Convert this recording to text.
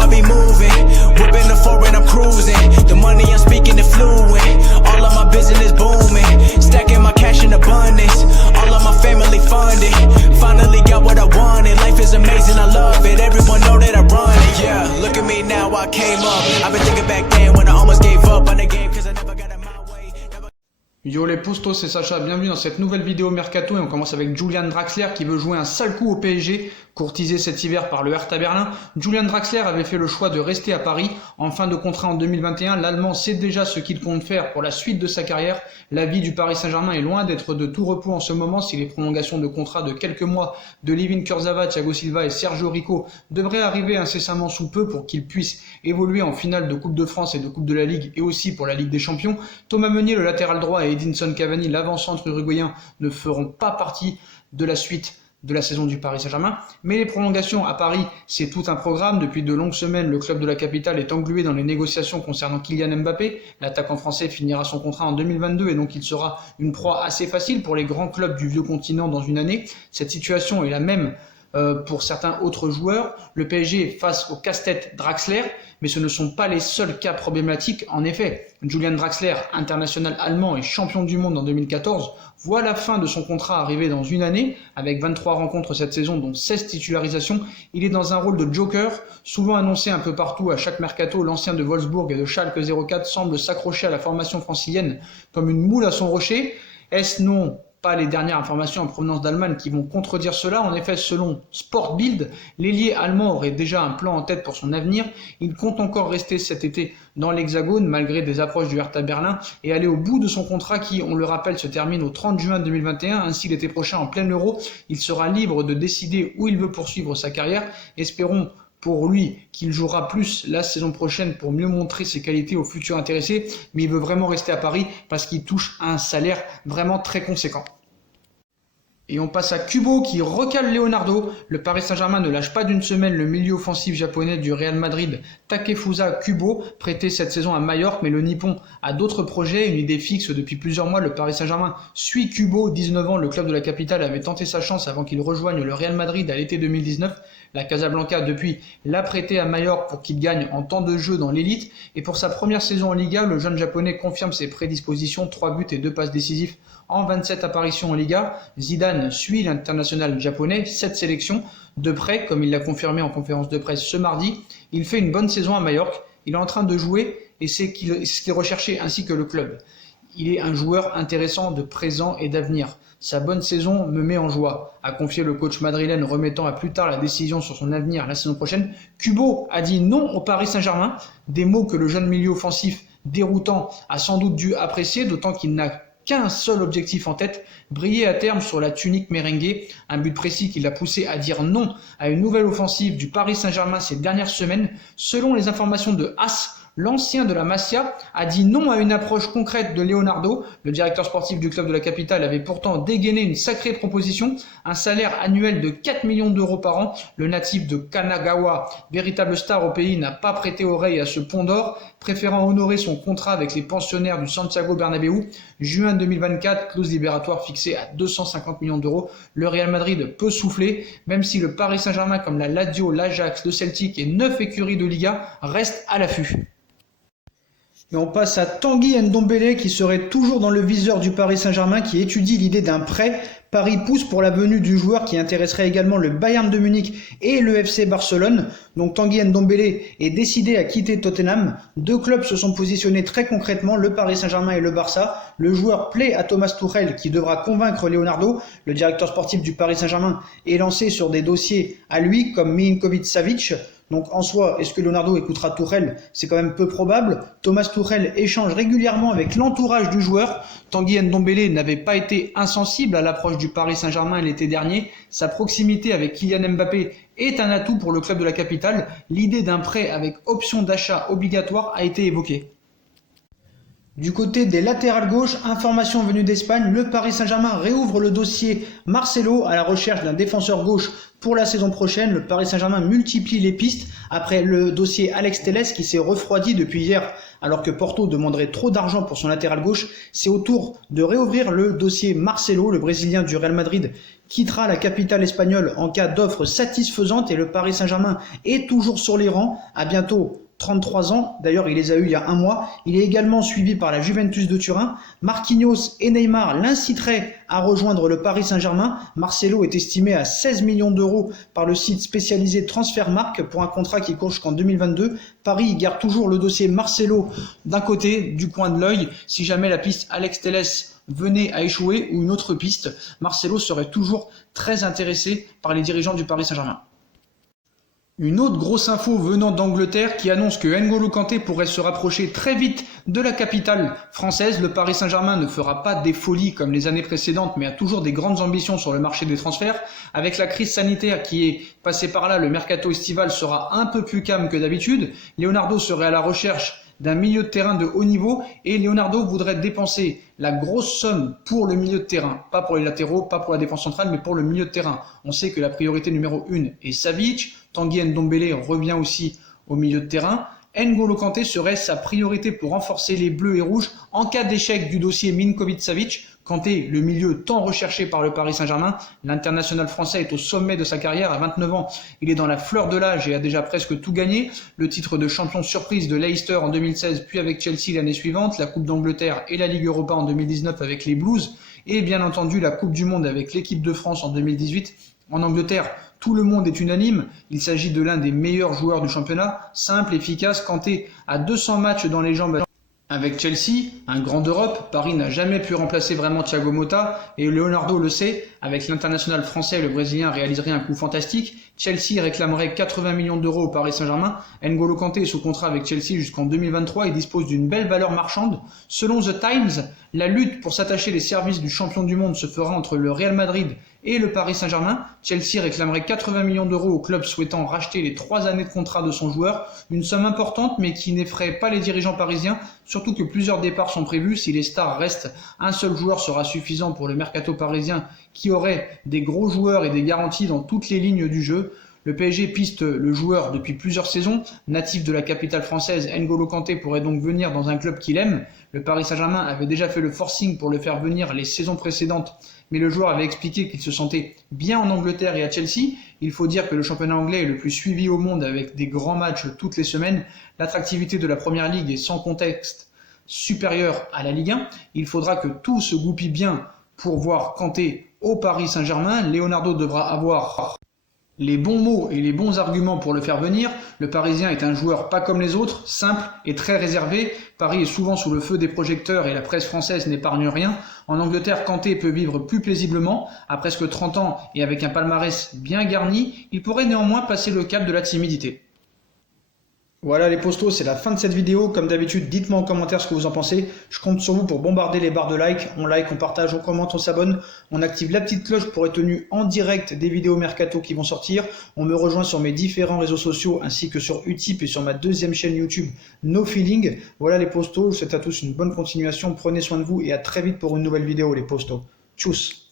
I be moving. Whipping the foreign, I'm cruising. The money I'm speaking is fluent. All of my business booming. Stacking my cash in abundance. All of my family funded. Finally got what I wanted. Life is amazing, I love it. Everyone know that I run it. Yeah, look at me now, I came up. I've been thinking back then when I almost gave up on the game cause I never got in my way. Yo les postos, c'est Sacha, bienvenue dans cette nouvelle vidéo Mercato et on commence avec Julian Draxler qui veut jouer un sale coup au PSG, courtisé cet hiver par le Hertha Berlin. Julian Draxler avait fait le choix de rester à Paris. En fin de contrat en 2021, l'Allemand sait déjà ce qu'il compte faire pour la suite de sa carrière. La vie du Paris Saint-Germain est loin d'être de tout repos en ce moment si les prolongations de contrat de quelques mois de Ливин Kurzawa, Thiago Silva et Sergio Rico devraient arriver incessamment sous peu pour qu'ils puissent évoluer en finale de Coupe de France et de Coupe de la Ligue et aussi pour la Ligue des Champions. Thomas Meunier, le latéral droit, et Edinson Cavani, l'avant-centre uruguayen, ne feront pas partie de la suite de la saison du Paris Saint-Germain. Mais les prolongations à Paris, c'est tout un programme. Depuis de longues semaines, le club de la capitale est englué dans les négociations concernant Kylian Mbappé. L'attaquant français finira son contrat en 2022 et donc il sera une proie assez facile pour les grands clubs du vieux continent dans une année. Cette situation est la même pour certains autres joueurs. Le PSG est face au casse-tête Draxler, mais ce ne sont pas les seuls cas problématiques. En effet, Julian Draxler, international allemand et champion du monde en 2014, voit la fin de son contrat arriver dans une année, avec 23 rencontres cette saison, dont 16 titularisations. Il est dans un rôle de joker, souvent annoncé un peu partout à chaque mercato. L'ancien de Wolfsburg et de Schalke 04 semble s'accrocher à la formation francilienne comme une moule à son rocher. Est-ce non pas les dernières informations en provenance d'Allemagne qui vont contredire cela? En effet, selon Sport Bild, l'ailier allemand aurait déjà un plan en tête pour son avenir. Il compte encore rester cet été dans l'Hexagone malgré des approches du Hertha Berlin et aller au bout de son contrat qui, on le rappelle, se termine au 30 juin 2021. Ainsi, l'été prochain, en plein Euro, il sera libre de décider où il veut poursuivre sa carrière. Espérons pour lui qu'il jouera plus la saison prochaine pour mieux montrer ses qualités aux futurs intéressés, mais il veut vraiment rester à Paris parce qu'il touche un salaire vraiment très conséquent. Et on passe à Kubo qui recale Leonardo. Le Paris Saint-Germain ne lâche pas d'une semaine le milieu offensif japonais du Real Madrid, Takefusa Kubo, prêté cette saison à Majorque, mais le Nippon a d'autres projets, une idée fixe depuis plusieurs mois. Le Paris Saint-Germain suit Kubo, 19 ans, le club de la capitale avait tenté sa chance avant qu'il rejoigne le Real Madrid à l'été 2019. La Casablanca, depuis, l'a prêté à Majorque pour qu'il gagne en temps de jeu dans l'élite. Et pour sa première saison en Liga, le jeune japonais confirme ses prédispositions, 3 buts et 2 passes décisives en 27 apparitions en Liga. Zidane suit l'international japonais, 7 sélections de près, comme il l'a confirmé en conférence de presse ce mardi. Il fait une bonne saison à Majorque, il est en train de jouer et c'est ce qu'il recherchait ainsi que le club. Il est un joueur intéressant de présent et d'avenir. Sa bonne saison me met en joie, a confié le coach madrilène, remettant à plus tard la décision sur son avenir la saison prochaine. Kubo a dit non au Paris Saint-Germain, des mots que le jeune milieu offensif déroutant a sans doute dû apprécier, d'autant qu'il n'a qu'un seul objectif en tête, briller à terme sur la tunique merengue, un but précis qui l'a poussé à dire non à une nouvelle offensive du Paris Saint-Germain ces dernières semaines. Selon les informations de AS, l'ancien de la Masia a dit non à une approche concrète de Leonardo. Le directeur sportif du club de la capitale avait pourtant dégainé une sacrée proposition, un salaire annuel de 4 millions d'euros par an. Le natif de Kanagawa, véritable star au pays, n'a pas prêté oreille à ce pont d'or, préférant honorer son contrat avec les pensionnaires du Santiago Bernabéu. Juin 2024, clause libératoire fixée à 250 millions d'euros. Le Real Madrid peut souffler, même si le Paris Saint-Germain, comme la Lazio, l'Ajax, le Celtic et 9 écuries de Liga, restent à l'affût. Et on passe à Tanguy Ndombele qui serait toujours dans le viseur du Paris Saint-Germain, qui étudie l'idée d'un prêt. Paris pousse pour la venue du joueur qui intéresserait également le Bayern de Munich et le FC Barcelone. Donc Tanguy Ndombele est décidé à quitter Tottenham. 2 clubs se sont positionnés très concrètement, le Paris Saint-Germain et le Barça. Le joueur plaît à Thomas Tuchel qui devra convaincre Leonardo. Le directeur sportif du Paris Saint-Germain est lancé sur des dossiers à lui comme Milinkovic-Savic. Donc en soi, est-ce que Leonardo écoutera Tuchel? C'est quand même peu probable. Thomas Tuchel échange régulièrement avec l'entourage du joueur. Tanguy Ndombele n'avait pas été insensible à l'approche du Paris Saint-Germain l'été dernier. Sa proximité avec Kylian Mbappé est un atout pour le club de la capitale. L'idée d'un prêt avec option d'achat obligatoire a été évoquée. Du côté des latérales gauches, information venue d'Espagne, le Paris Saint-Germain réouvre le dossier Marcelo à la recherche d'un défenseur gauche pour la saison prochaine. Le Paris Saint-Germain multiplie les pistes après le dossier Alex Telles qui s'est refroidi depuis hier alors que Porto demanderait trop d'argent pour son latéral gauche. C'est au tour de réouvrir le dossier Marcelo, le Brésilien du Real Madrid quittera la capitale espagnole en cas d'offre satisfaisante et le Paris Saint-Germain est toujours sur les rangs. À bientôt 33 ans, d'ailleurs il les a eu il y a un mois. Il est également suivi par la Juventus de Turin. Marquinhos et Neymar l'inciteraient à rejoindre le Paris Saint-Germain. Marcelo est estimé à 16 millions d'euros par le site spécialisé Transfermarkt pour un contrat qui court jusqu'en 2022. Paris garde toujours le dossier Marcelo d'un côté du coin de l'œil. Si jamais la piste Alex Telles venait à échouer ou une autre piste, Marcelo serait toujours très intéressé par les dirigeants du Paris Saint-Germain. Une autre grosse info venant d'Angleterre qui annonce que N'Golo Kanté pourrait se rapprocher très vite de la capitale française. Le Paris Saint-Germain ne fera pas des folies comme les années précédentes, mais a toujours des grandes ambitions sur le marché des transferts. Avec la crise sanitaire qui est passée par là, le mercato estival sera un peu plus calme que d'habitude. Leonardo serait à la recherche d'un milieu de terrain de haut niveau et Leonardo voudrait dépenser la grosse somme pour le milieu de terrain, pas pour les latéraux, pas pour la défense centrale, mais pour le milieu de terrain. On sait que la priorité numéro 1 est Savic, Tanguy Ndombele revient aussi au milieu de terrain. N'Golo Kanté serait sa priorité pour renforcer les bleus et rouges en cas d'échec du dossier Milinkovic-Savic. Kanté, le milieu tant recherché par le Paris Saint-Germain, l'international français est au sommet de sa carrière à 29 ans. Il est dans la fleur de l'âge et a déjà presque tout gagné. Le titre de champion surprise de Leicester en 2016, puis avec Chelsea l'année suivante, la Coupe d'Angleterre et la Ligue Europa en 2019 avec les Blues, et bien entendu la Coupe du Monde avec l'équipe de France en 2018. En Angleterre, tout le monde est unanime, il s'agit de l'un des meilleurs joueurs du championnat, simple, efficace. Kanté a 200 matchs dans les jambes avec Chelsea, un grand d'Europe. Paris n'a jamais pu remplacer vraiment Thiago Motta et Leonardo le sait, avec l'international français, le Brésilien réaliserait un coup fantastique. Chelsea réclamerait 80 millions d'euros au Paris Saint-Germain. N'Golo Kanté est sous contrat avec Chelsea jusqu'en 2023 et dispose d'une belle valeur marchande. Selon The Times, la lutte pour s'attacher les services du champion du monde se fera entre le Real Madrid et le Paris Saint-Germain. Chelsea réclamerait 80 millions d'euros au club souhaitant racheter les 3 années de contrat de son joueur. Une somme importante mais qui n'effraie pas les dirigeants parisiens, surtout que plusieurs départs sont prévus. Si les stars restent, un seul joueur sera suffisant pour le mercato parisien qui aurait des gros joueurs et des garanties dans toutes les lignes du jeu. Le PSG piste le joueur depuis plusieurs saisons. Natif de la capitale française, N'Golo Kanté pourrait donc venir dans un club qu'il aime. Le Paris Saint-Germain avait déjà fait le forcing pour le faire venir les saisons précédentes, mais le joueur avait expliqué qu'il se sentait bien en Angleterre et à Chelsea. Il faut dire que le championnat anglais est le plus suivi au monde avec des grands matchs toutes les semaines. L'attractivité de la Première Ligue est sans contexte supérieure à la Ligue 1. Il faudra que tout se goupille bien pour voir Kanté au Paris Saint-Germain. Leonardo devra avoir les bons mots et les bons arguments pour le faire venir. Le Parisien est un joueur pas comme les autres, simple et très réservé. Paris est souvent sous le feu des projecteurs et la presse française n'épargne rien. En Angleterre, Kanté peut vivre plus paisiblement. À presque 30 ans et avec un palmarès bien garni, il pourrait néanmoins passer le cap de la timidité. Voilà les postos, c'est la fin de cette vidéo. Comme d'habitude, dites-moi en commentaire ce que vous en pensez. Je compte sur vous pour bombarder les barres de like. On like, on partage, on commente, on s'abonne. On active la petite cloche pour être tenu en direct des vidéos mercato qui vont sortir. On me rejoint sur mes différents réseaux sociaux ainsi que sur Utip et sur ma deuxième chaîne YouTube No Feeling. Voilà les postos, je vous souhaite à tous une bonne continuation. Prenez soin de vous et à très vite pour une nouvelle vidéo les postos. Tchuss.